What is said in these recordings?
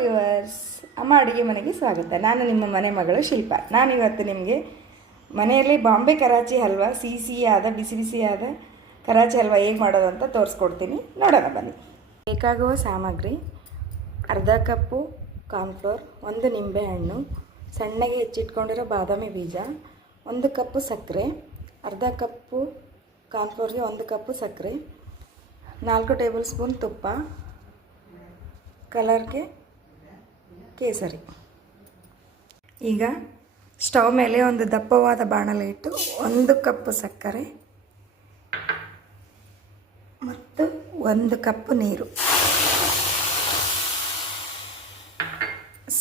Viewers, ಅಮ್ಮ ಅಡುಗೆ ಮನೆಗೆ ಸ್ವಾಗತ. ನಾನು ನಿಮ್ಮ ಮನೆ ಮಗಳು ಶಿಲ್ಪ. ನಾನಿವತ್ತು ನಿಮಗೆ ಮನೆಯಲ್ಲಿ ಬಾಂಬೆ ಕರಾಚಿ ಹಲ್ವಾ, ಸಿಹಿಯಾದ ಬಿಸಿ ಬಿಸಿಯಾದ ಕರಾಚಿ ಹಲ್ವಾ ಹೇಗೆ ಮಾಡೋದು ಅಂತ ತೋರಿಸ್ಕೊಡ್ತೀನಿ. ನೋಡೋಣ ಬನ್ನಿ. ಬೇಕಾಗುವ ಸಾಮಗ್ರಿ: ಅರ್ಧ ಕಪ್ಪು ಕಾರ್ನ್ಫ್ಲೋರ್, 1 ನಿಂಬೆಹಣ್ಣು, ಸಣ್ಣಗೆ ಹೆಚ್ಚಿಟ್ಕೊಂಡಿರೋ ಬಾದಾಮಿ ಬೀಜ, 1 ಕಪ್ಪು ಸಕ್ಕರೆ, ಅರ್ಧ ಕಪ್ಪು ಕಾರ್ನ್ಫ್ಲೋರ್ಗೆ 1 ಕಪ್ಪು ಸಕ್ಕರೆ, 4 ಟೇಬಲ್ ಸ್ಪೂನ್ ತುಪ್ಪ, ಕಲರ್ಗೆ ಕೇಸರಿ. ಈಗ ಸ್ಟವ್ ಮೇಲೆ ಒಂದು ದಪ್ಪವಾದ ಬಾಣಲೆ ಇಟ್ಟು 1 ಕಪ್ ಸಕ್ಕರೆ ಮತ್ತು 1 ಕಪ್ ನೀರು,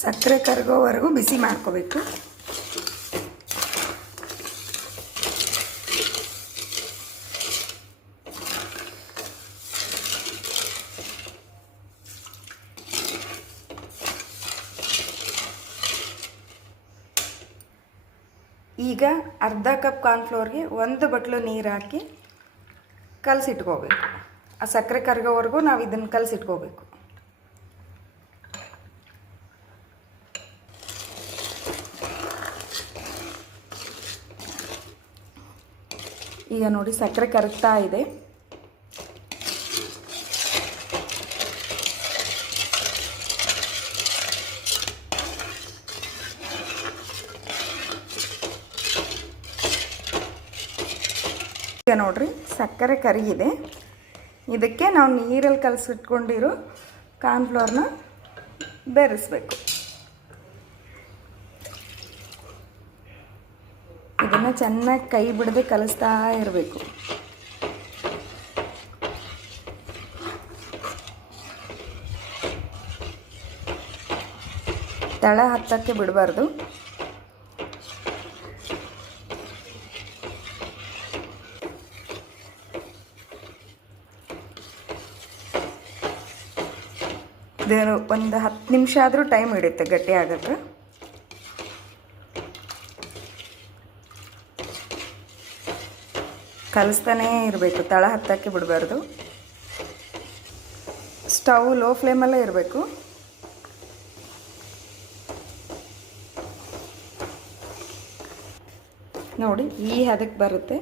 ಸಕ್ಕರೆ ಕರಗೋವರೆಗೂ ಬಿಸಿ ಮಾಡ್ಕೋಬೇಕು. ಈಗ ಅರ್ಧ ಕಪ್ ಕಾರ್ನ್ಫ್ಲೋರ್ಗೆ 1 ಬಟ್ಲು ನೀರು ಹಾಕಿ ಕಲಸಿಟ್ಕೋಬೇಕು. ಆ ಸಕ್ಕರೆ ಕರಗೋವರೆಗೂ ನಾವು ಇದನ್ನು ಕಲಸಿಟ್ಕೋಬೇಕು. ಈಗ ನೋಡಿ ಸಕ್ಕರೆ ಕರಗ್ತಾ ಇದೆ. ಈಗ ನೋಡ್ರಿ ಸಕ್ಕರೆ ಕರಗಿದೆ. ಇದಕ್ಕೆ ನಾವು ನೀರಲ್ಲಿ ಕಲಸಿಟ್ಕೊಂಡಿರೋ ಕಾರ್ನ್ಫ್ಲೋರ್ನ ಬೆರೆಸ್ಬೇಕು. ಇದನ್ನು ಚೆನ್ನಾಗಿ ಕೈ ಬಿಡದೆ ಕಲಿಸ್ತಾ ಇರಬೇಕು. ತಳ ಹತ್ತಕ್ಕೆ ಬಿಡಬಾರ್ದು. ಇದು ಒಂದು 10 ನಿಮಿಷ ಆದರೂ ಟೈಮ್ ಹಿಡಿಯುತ್ತೆ ಗಟ್ಟಿ ಆಗೋಕ್ಕೆ. ಕಲಿಸ್ತಾನೇ ಇರಬೇಕು, ತಳ ಹತ್ತಕ್ಕೆ ಬಿಡಬಾರ್ದು. ಸ್ಟವ್ ಲೋ ಫ್ಲೇಮಲ್ಲೇ ಇರಬೇಕು. ನೋಡಿ ಈ ಹದಕ್ಕೆ ಬರುತ್ತೆ.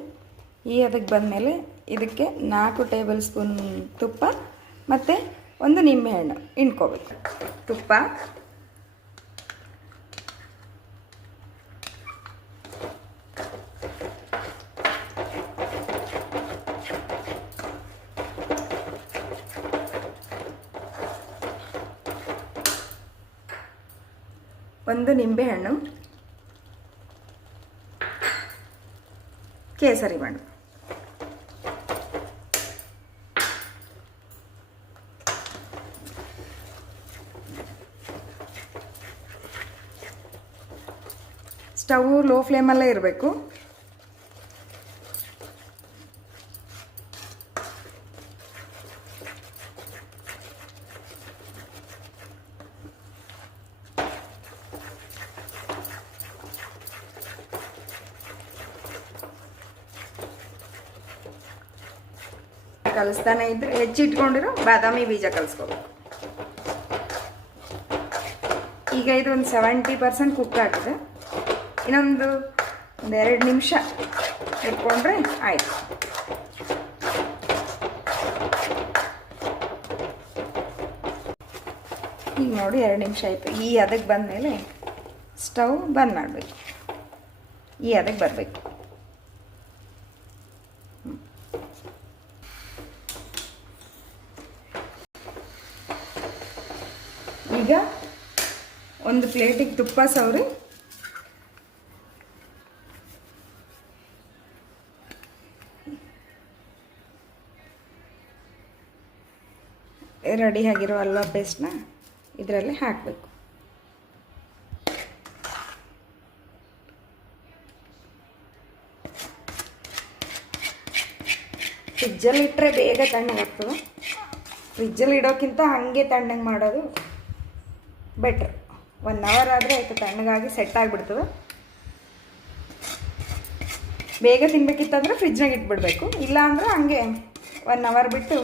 ಈ ಹದಕ್ಕೆ ಬಂದಮೇಲೆ ಇದಕ್ಕೆ 4 ಟೇಬಲ್ ಸ್ಪೂನ್ ತುಪ್ಪ ಮತ್ತು 1 ನಿಂಬೆಹಣ್ಣು ಹಿಂಡ್ಕೋಬೇಕು. ತುಪ್ಪ, ಒಂದು ನಿಂಬೆಹಣ್ಣು, ಕೇಸರಿ ಬಣ್ಣ, ಸ್ಟವ್ ಲೋ ಫ್ಲೇಮಲ್ಲೇ ಇರಬೇಕು. ಕಲಿಸ್ತಾನೆ ಇದ್ರೆ ಹೆಚ್ಚಿಟ್ಕೊಂಡಿರೋ ಬಾದಾಮಿ ಬೀಜ ಕಲಿಸ್ಕೋಬೇಕು. ಈಗ ಇದು ಒಂದು 70% ಕುಕ್ ಆಗಿದೆ. ಇನ್ನೊಂದು 2 ನಿಮಿಷ ಇಟ್ಕೊಂಡ್ರೆ ಆಯಿತು. ಈಗ ನೋಡಿ 2 ನಿಮಿಷ ಆಯಿತು. ಈ ಅದಕ್ಕೆ ಬಂದಮೇಲೆ ಸ್ಟವ್ ಬಂದ್ ಮಾಡಬೇಕು. ಈ ಅದಕ್ಕೆ ಬರಬೇಕು. ಈಗ ಒಂದು ಪ್ಲೇಟಿಗೆ ತುಪ್ಪ ಸವರಿ ರೆಡಿ ಆಗಿರೋ ಹಲ್ವಾ ಪೇಸ್ಟ್ನ ಇದರಲ್ಲಿ ಹಾಕಬೇಕು. ಫ್ರಿಜ್ಜಲ್ಲಿ ಇಟ್ಟರೆ ಬೇಗ ತಣ್ಣಗಾಗ್ತದೆ. ಫ್ರಿಜ್ಜಲ್ಲಿ ಇಡೋಕ್ಕಿಂತ ಹಾಗೆ ತಣ್ಣಗೆ ಮಾಡೋದು ಬೆಟ್ರ್. 1 ಅವರ್ ಆದರೆ ಆಯಿತು, ತಣ್ಣಗಾಗಿ ಸೆಟ್ ಆಗಿಬಿಡ್ತದೆ. ಬೇಗ ತಿನ್ಬೇಕಿತ್ತಂದ್ರೆ ಫ್ರಿಜ್ನಾಗ ಇಟ್ಬಿಡಬೇಕು. ಇಲ್ಲ ಅಂದರೆ ಹಂಗೆ 1 ಅವರ್ ಬಿಟ್ಟು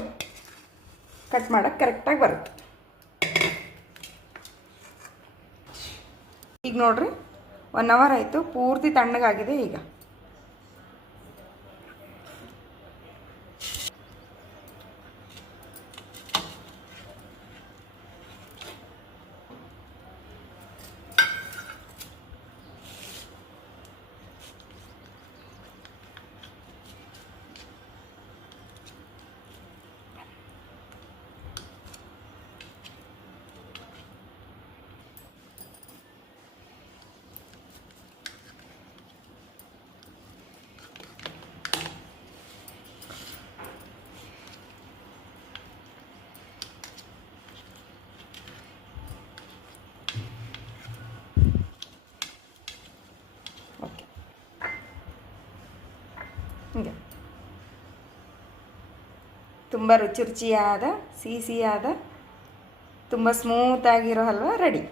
ಕಟ್ ಮಾಡೋಕ್ಕೆ ಕರೆಕ್ಟಾಗಿ ಬರುತ್ತೆ. ಈಗ ನೋಡಿರಿ 1 ಅವರ್ ಆಯಿತು, ಪೂರ್ತಿ ತಣ್ಣಗಾಗಿದೆ. ಈಗ ಓಕೆ, ಹೀಗೆ ತುಂಬ ರುಚಿಯಾದ ಸಿಹಿಯಾದ ತುಂಬ ಸ್ಮೂತಾಗಿರೋ ಹಲ್ವ ರೆಡಿ.